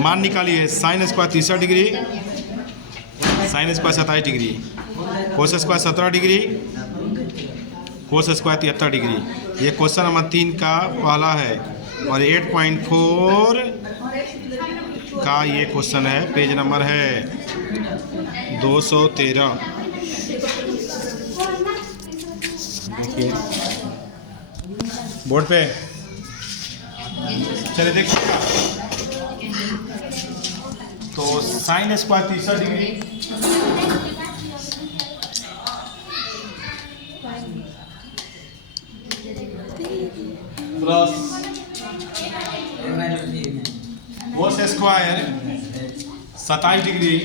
मान निकालिए sine square 63 degree, sine square 27 degree, cos square 17 degree, cos square 73 degree. ये question number 3 का पहला है और 8.4 का ये क्वेश्चन है। पेज नंबर है 213। देखिए बोर्ड पे, चलिए देखिएगा। तो sine square 63 degree plus cos square 27 degree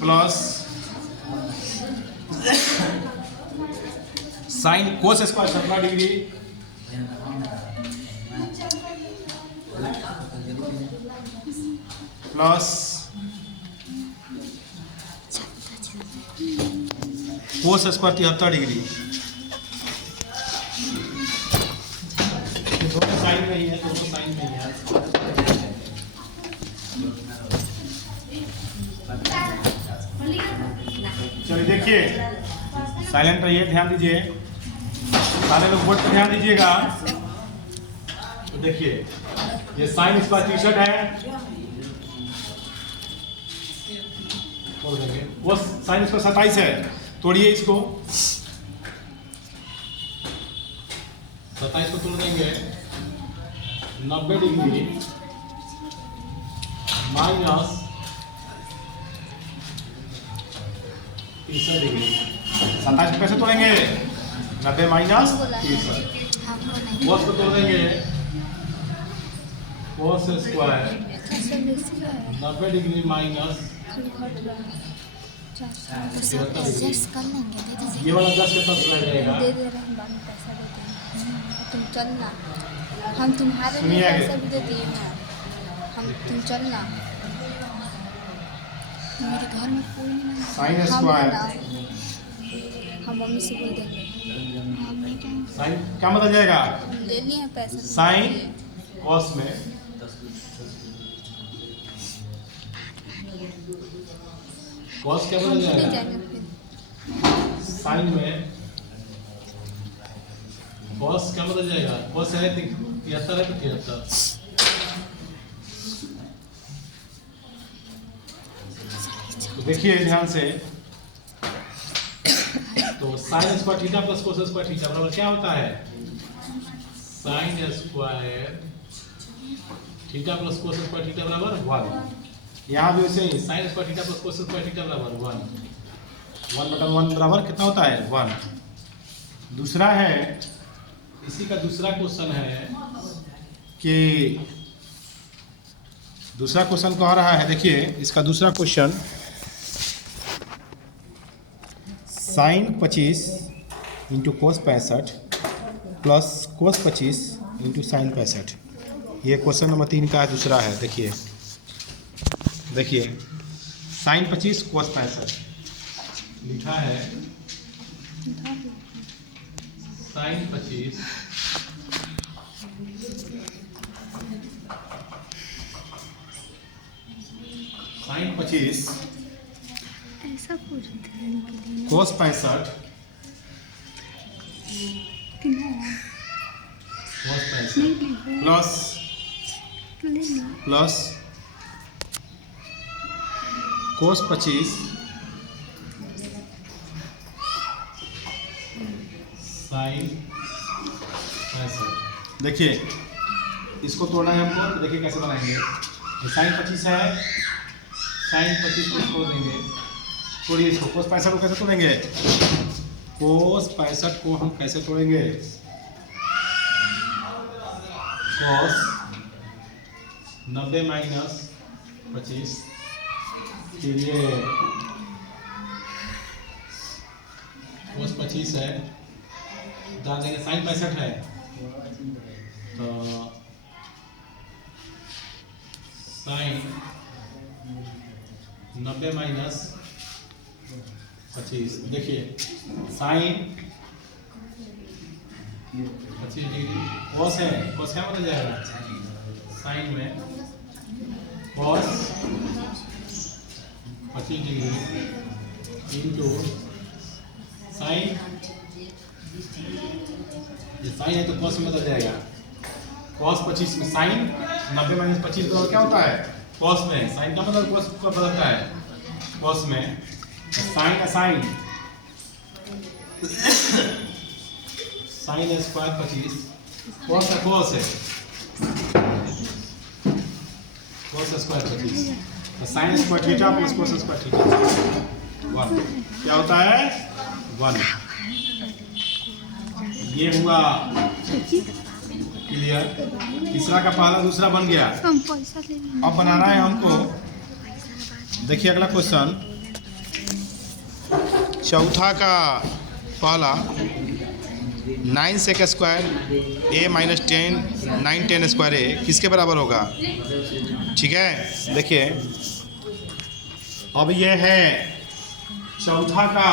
plus sine cos square 17 degree plus cos square 73 degree. दोनों साइन में ही है, दोनों साइन में ही है। चलिए देखिए, साइलेंट रहिए, ध्यान दीजिए, सारे लोग बोर्ड पर ध्यान दीजिएगा। तो देखिए ये साइन स्क्वायर 63 है, वो साइन स्क्वायर 27 है। तोड़िए इसको, 27 को तोड़ देंगे, 90 डिग्री माइनस 30 डिग्री। 27 को कैसे तोड़ेंगे? 90 माइनस 30। कोस को तोड़ देंगे, कोस स्क्वायर 90 डिग्री माइनस ये वाला 10 के पास लग जाएगा। तुम चलना, हम तुम्हारे लिए पैसा भी दे दिए हैं, तुम चलना। मेरे घर में कोई नहीं है, साइन स्क्वायर हम मम्मी से बोल देंगे। साइन क्या बदल जाएगा? ले लिए पैसा। साइन कॉस में कॉस क्या बदल जाएगा? साइन में कॉस क्या बदल जाएगा? कॉस है 73 है, 73। तो देखिए ध्यान से, तो sine square theta plus cos square theta बराबर क्या होता है? Sine square theta plus cos square theta बराबर 1। यहाँ भी वैसे ही sine square theta plus cos square theta बराबर 1। 1/1 बराबर कितना होता है? 1। दूसरा है, इसी का दूसरा क्वेश्चन है कि दूसरा क्वेश्चन कह रहा है, देखिए इसका दूसरा question, sine 25 into cos 65 plus cos 25 into sine 65। ये क्वेश्चन नंबर 3 का दूसरा है। देखिए देखिए साइन 25 कोस 65 लिखा है, साइन 25 साइन 25 ऐसा कोस 65 प्लस प्लस कोस 25 साइन 65। देखिए इसको तोड़ना है हमको, तो देखिए कैसे बनाएंगे। ये साइन 25 है, साइन 25 को तोड़ देंगे। तोड़िए इसको, कोस 65 को कैसे तोड़ेंगे? कोस 65 को हम कैसे तोड़ेंगे? कोस 90 माइनस 25 के लिए कोस 25 है, डाल देंगे, साइन 65 है, तो साइन 90 माइनस 25। देखिए साइन 25 डिग्री कॉस है, कॉस क्या बदल जाएगा साइन में कॉस 25 डिग्री इंटू साइन, ये साइन है तो कॉस में बदल जाएगा, कॉस 25 में साइन 90 माइनस 25 बराबर क्या होता है कॉस में, साइन का मतलब कॉस को बदलता है कॉस में, साइन का साइन साइन स्क्वायर 25 कॉस का कॉस है कॉस स्क्वायर 25 तो sine square theta plus cos square theta 1 क्या होता है 1। ये हुआ क्लियर, तीसरा का पहला दूसरा बन गया। अब बनाना है हमको, देखिए अगला क्वेश्चन, चौथा का पहला 9 sec square a minus 10 9 10 square a किसके बराबर होगा, ठीक है। देखिए अब ये है चौथा का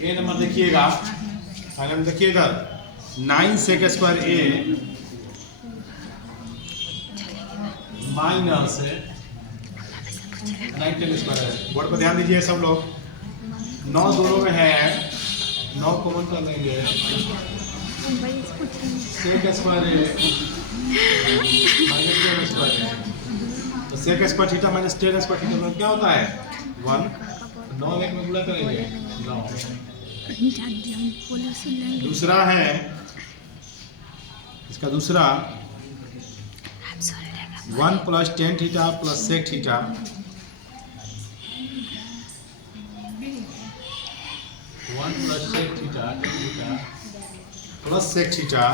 a नंबर, देखिएगा अगर देखिए इधर 9 sec square a minus 9 10 square है, बोर्ड पर ध्यान दीजिए सब लोग, 9 दोनों में है, 9 कॉमन कर लेंगे, सेक स्क्वायर है माइनस 10 स्क्वायर है, तो sec square theta minus 10 square theta क्या होता है 1, 9 एक में गुणा करेंगे 9। दूसरा है इसका दूसरा 1 plus 10 theta plus sec theta 1 plus sec theta plus sec theta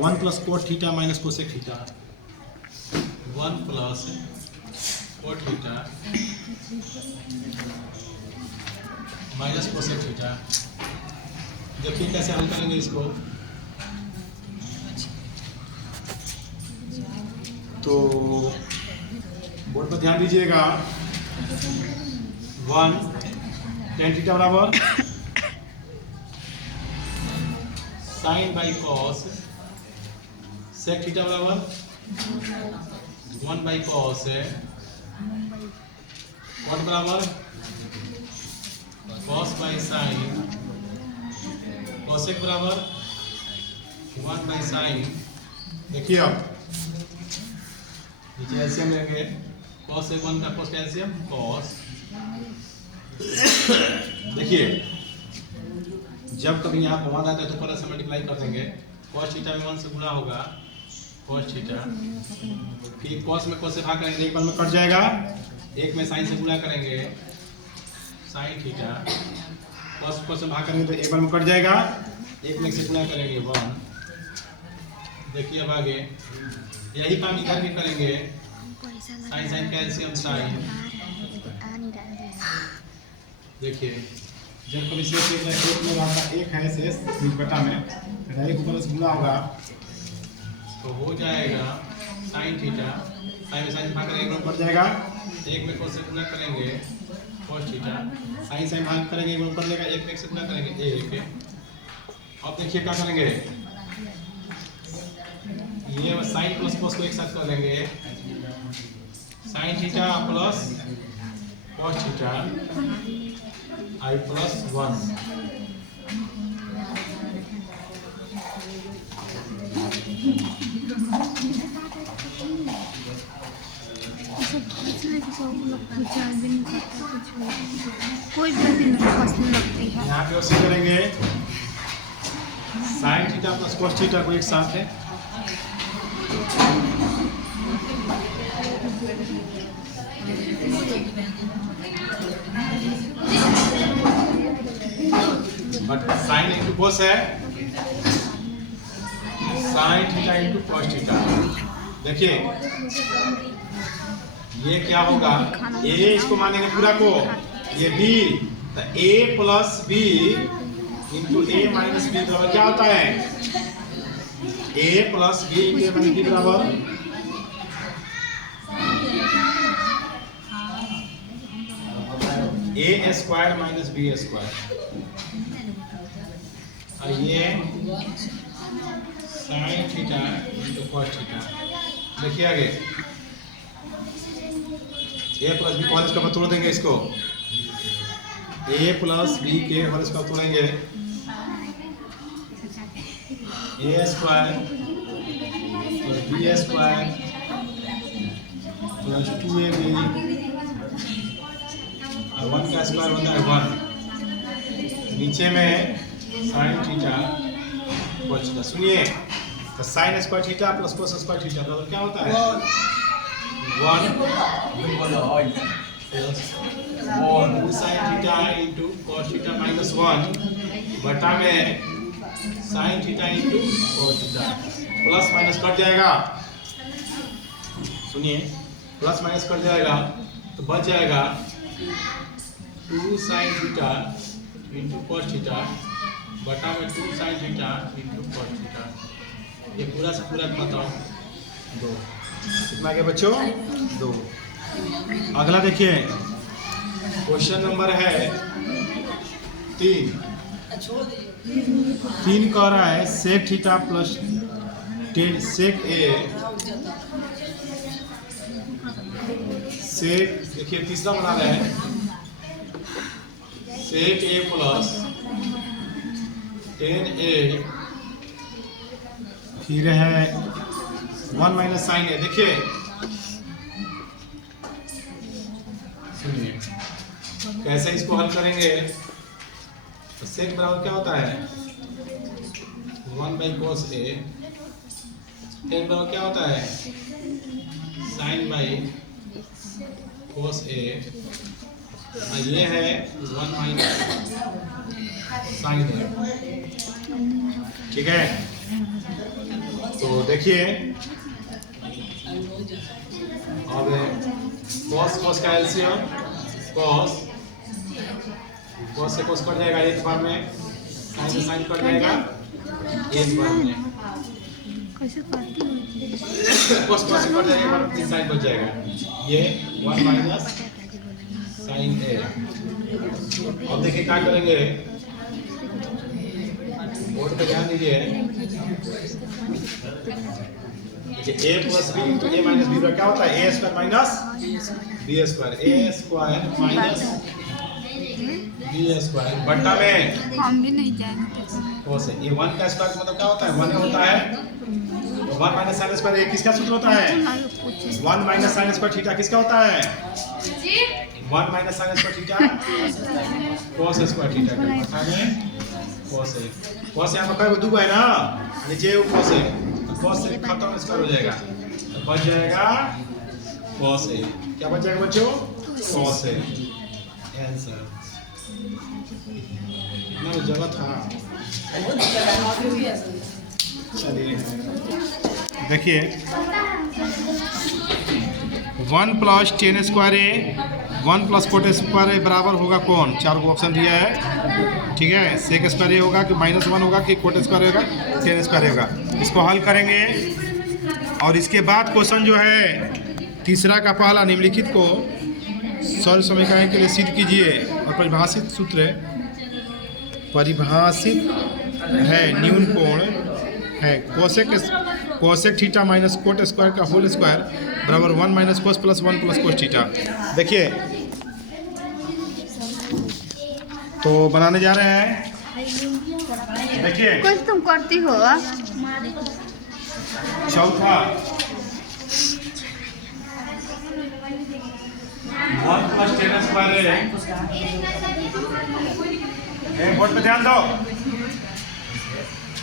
1 plus cot theta minus cosec theta 1 plus cot theta minus cosec theta. देखिए कैसे हल करेंगे इसको, तो बोर्ड पर ध्यान दीजिएगा 1 tan थीटा बराबर sine by cos sec theta बराबर 1 बाई कॉस है, कॉट बराबर कॉस बाई साइन, कॉसेक बराबर 1 बाई साइन। देखिए अब नीचे एलसीएम लेंगे, कॉस से 1 का कॉस का एलसीएम कॉस। देखिए जब कभी यहाँ घुमा जाता है तो प्लस से मल्टीप्लाई कर देंगे, कॉस थीटा में 1 से गुणा होगा कॉस थीटा, फिर कॉस में कॉस से भाग करेंगे, एक बार में कट जाएगा, एक में साइन से गुणा करेंगे साइन थीटा, कॉस कॉस से भाग करेंगे तो एक बार में कट जाएगा, एक में से गुणा करेंगे 1। देखिए अब आगे यही काम इधर भी करेंगे, साइन साइन का एलसीएम साइन। देखिए जब कभी शेष एक में आपका एक है शेष बटा में डायरेक्ट ऊपर से गुणा होगा तो हो जाएगा साइन थीटा, साइन में साइन भाग करेंगे एक में पड़ जाएगा, एक में कॉस से गुणा करेंगे कॉस थीटा, साइन साइन भाग करेंगे एक में पड़ जाएगा, एक में से गुणा करेंगे एक। अब देखिए क्या करेंगे, ये साइन प्लस कॉस को एक साथ कर लेंगे, sine theta plus cos theta I plus 1। कोई भी फसलें लगती है, यहाँ पे उसे करेंगे sign theta plus cos theta को एक साथ है, बट साइन इंटू कॉस है, sign theta into cos theta. देखिए ये क्या होगा, ए इसको मानेंगे पूरा को, ये बी, तो A plus B into A minus B बराबर क्या होता है, A plus B into A minus B बराबर A square minus B square, और ये sine theta into cos theta. देखिए आगे A plus B whole square पर तोड़ देंगे इसको, ए प्लस बी के होल स्क्वायर तोड़ेंगे, A square plus B square plus 2ab और 1 का स्क्वायर होता है 1, नीचे में साइन थीटा कॉस थीटा। सुनिए तो sine square theta plus cos square theta बराबर क्या होता है 1 sign theta into cos theta minus 1 बटा में sign theta into cos theta, plus minus cut जाएगा। सुनिए प्लस माइनस कट जाएगा तो बच जाएगा 2 sign theta into cos theta बटा में 2 sign theta into cos theta. ये पूरा से पूरा खत्म 2। कितना गया बच्चों 2। अगला देखिए क्वेश्चन नंबर है 3 कह रहा है सेक थीटा प्लस 10 सेक ए, सेक देखिए तीसरा बना रहे हैं सेक ए प्लस 10a फिर है 1 माइनस साइन ए। देखिए सुनिए कैसे इसको हल करेंगे तो सेक बराबर क्या होता है 1 बाई कोस ए, टेन बराबर क्या होता है साइन बाई कोस ए, ये है 1 माइनस साइन ए। ठीक है तो देखिए अब कॉस कॉस का एलसीएम कॉस से कॉस कट जाएगा एक बार में, साइन से साइन कट जाएगा एक बार में, कॉस कॉस से कट जाएगा एक बार में साइन बच जाएगा। ये 1 माइनस साइन ए। अब देखिए क्या करेंगे बोर्ड पे ध्यान दीजिए, ए plus B into A minus B क्या होता है ए स्क्वायर माइनस बी स्क्वायर, ए स्क्वायर माइनस बी स्क्वायर बटा में हम भी नहीं जानते कोस ए। 1 का स्क्वायर मतलब क्या होता है 1 होता है, तो 1 माइनस साइन स्क्वायर ए किसका सूत्र होता है 1 माइनस साइन स्क्वायर थीटा किसका होता है 1 minus sign square theta cos square theta का बटा में कोस ए। कोस यहाँ पर दो है ना, नीचे कोस ए, तो कोस से खत्म स्क्वायर हो जाएगा तो बच जाएगा कोस ए। क्या बच जाएगा बच्चों कोस ए। आंसर इतना जगह था। चलिए देखिए 1 प्लस 10 स्क्वायर ए 1 प्लस कोट स्क्वायर ए बराबर होगा कौन, 4 को ऑप्शन दिया है। ठीक है सेक स्क्वायर ए होगा कि -1 होगा कि कोट स्क्वायर होगा 10 स्क्वायर होगा। इसको हल करेंगे और इसके बाद क्वेश्चन जो है तीसरा का पहला निम्नलिखित को सरल समीकरण के लिए सिद्ध कीजिए और परिभाषित सूत्र परिभाषित है न्यून कोण है cosec theta minus cot square का होल स्क्वायर बराबर 1 minus cos plus 1 plus cos theta. देखिए तो बनाने जा रहे हैं, देखिए कुछ तुम करती हो चौथा 1 प्लस 10 स्क्वायर है, एक बोर्ड पे ध्यान दो।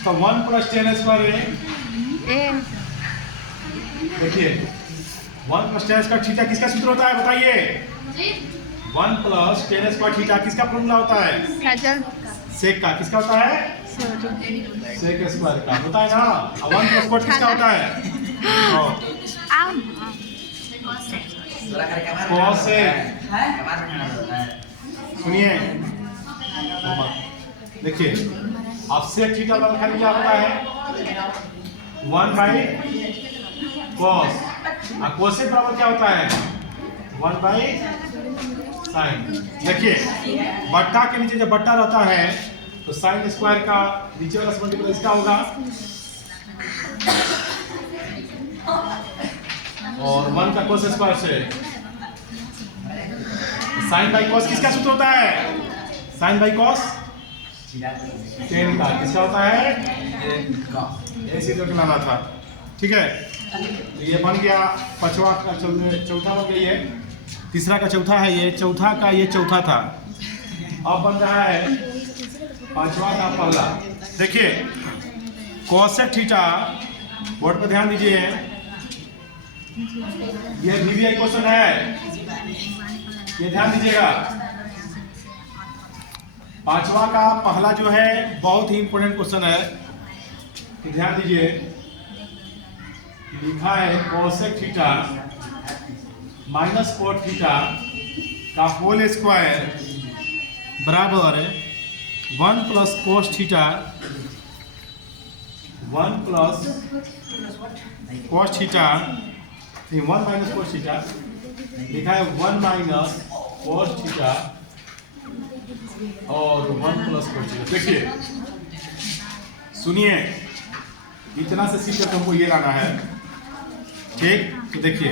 तो 1 प्लस 10 स्क्वायर है, देखिए 1 प्लस 10 स्क्वायर थीटा किसका सूत्र होता है बताइए 1 प्लस 10 स्क्वायर थीटा किसका फॉर्मूला होता है सेक का, किसका होता है सेक स्क्वायर का होता है ना। 1 प्लस कोट किसका होता है कोसेक। सुनिए देखिए अब सेक थीटा बराबर खाली क्या होता है 1 बाई कोस, और कोसेक बराबर क्या होता है 1 बाई साइन। देखिए बट्टा के नीचे जब बट्टा रहता है तो साइन स्क्वायर का नीचे वाला मल्टीपल इसका होगा और 1 का कोस स्क्वायर से। साइन बाई कॉस किसका सूत्र होता है? साइन बाई कॉस टेन का। किसका होता है? ऐसे तो लाना था। ठीक है, तो ये बन गया पांचवा का चौथा बन गई है, तीसरा का चौथा है, ये चौथा का ये चौथा था। अब बन रहा है पांचवा का पहला। देखिए कोसेक थीटा, बोर्ड पर ध्यान दीजिए, ये वीवीआई क्वेश्चन है, ये ध्यान दीजिएगा। पांचवा का पहला जो है बहुत ही इंपॉर्टेंट क्वेश्चन है, तो ध्यान दीजिए। लिखा है cosec theta minus cot theta का होल स्क्वायर बराबर 1 plus cos theta 1 plus cos theta 1 minus cos theta. लिखा है 1 माइनस कोस थीटा और 1 प्लस कोस थीटा। देखिए सुनिए, इतना से सीख कर तुमको ये लाना है। ठीक, तो देखिए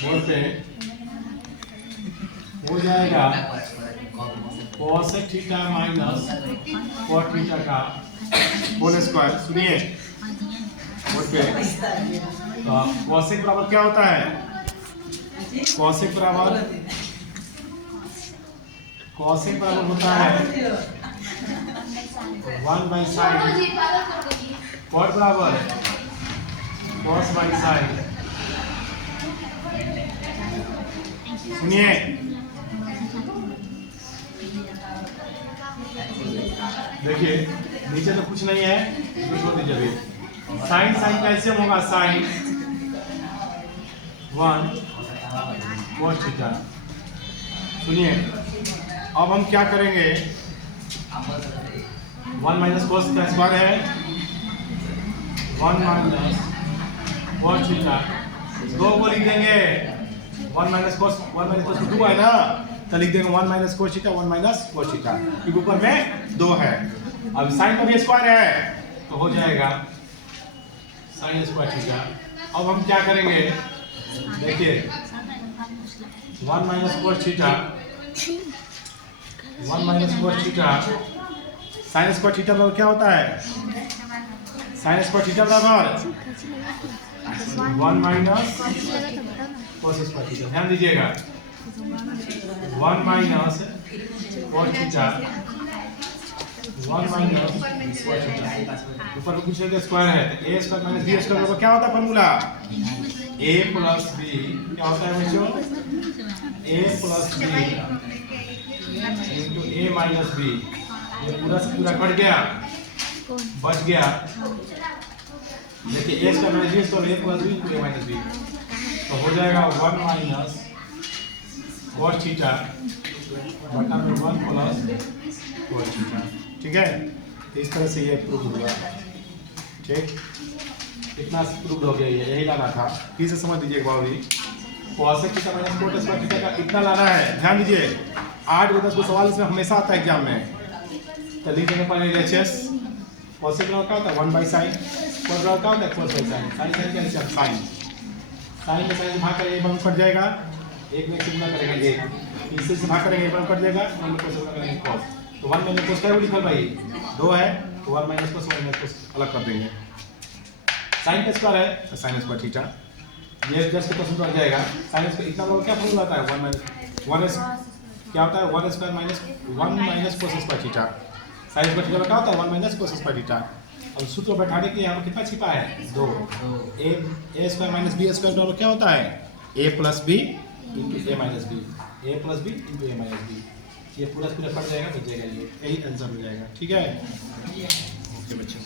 बोर्ड पे हो जाएगा cosec theta minus cot theta का होल स्क्वायर। सुनिए बोर्ड पे, तो कोसेक बराबर क्या होता है? कोसेक बराबर होता है 1 बाई साइन, कोट बराबर कॉस बाई साइन। सुनिए देखिए नीचे तो कुछ नहीं है, छोड़ दीजिए अभी। साइन साइन कैसे होगा? Sine 1 cos theta. सुनिए अब हम क्या करेंगे, 1 माइनस कोस का स्क्वायर है 1 माइनस कोस थीटा, दो को लिख देंगे 1 माइनस कोस 2 है ना, तो लिख देंगे 1 minus cos theta 1 minus cos theta, क्योंकि ऊपर में 2 है। अब साइन का भी स्क्वायर है तो हो जाएगा साइन स्क्वायर थीटा। अब हम क्या करेंगे, देखिए 1 minus cos theta 1 minus cos theta sine square theta बराबर क्या होता है? साइन स्क्वायर थीटा बराबर 1 माइनस कोस स्क्वायर थीटा। ध्यान दीजिएगा 1 minus cos theta 1 minus cos theta, ऊपर में कुछ स्क्वायर है, तो a square minus b square बराबर क्या होता है फॉर्मूला? a प्लस b क्या होता है बच्चों? a plus b into a minus b। ये पूरा से पूरा कट गया, बच गया। देखिए a square minus b square a plus b into a minus b, तो हो जाएगा 1 माइनस कोस थीटा बटा में 1 प्लस कोस थीटा। ठीक है, तो इस तरह से ये प्रूव हुआ। ठीक, इतना प्रूव हो गया, ये यही लाना था। फिर से समझ दीजिए बाबू, cosec theta minus cot square theta का इतना लाना है। ध्यान दीजिए 8 या 10 को सवाल इसमें हमेशा आता है एग्जाम में। तो लिख देंगे पहले LHS। कोसेक बराबर क्या होता है? 1 बाई साइन। कोस बराबर क्या होता है? कोस बाई साइन। साइन साइन क्या लिखा है? साइन। साइन में साइन से भाग करेंगे 1 कट जाएगा, 1 में से गुणा करेंगे 1, इससे भाग करेंगे 1 कट जाएगा, 1 में से गुणा करेंगे कोस। तो 1 माइनस कोस क्या है लिखा भाई? 2 है, तो 1 माइनस कोस 1 माइनस कोस अलग कर देंगे। साइन का स्क्वायर है तो साइन स्क्वायर थीटा, ये जस्ट क्वेश्चन तो आ जाएगा। साइन स्क्वायर इतना बड़ा क्या फॉर्मूला आता है? 1 माइनस 1 क्या होता है? 1 square minus 1 minus cos square theta. Sign square theta क्या होता है? 1 माइनस कोस स्क्वायर थीटा। अब सूत्र बैठाने के लिए यहाँ पर कितना छिपा है? 2। a square minus b square बराबर क्या होता है? a plus b into a minus b, a plus b into a minus b। ये पूरा कट जाएगा, तो जाएगा, ये यही आंसर हो जाएगा। ठीक है, ओके बच्चों।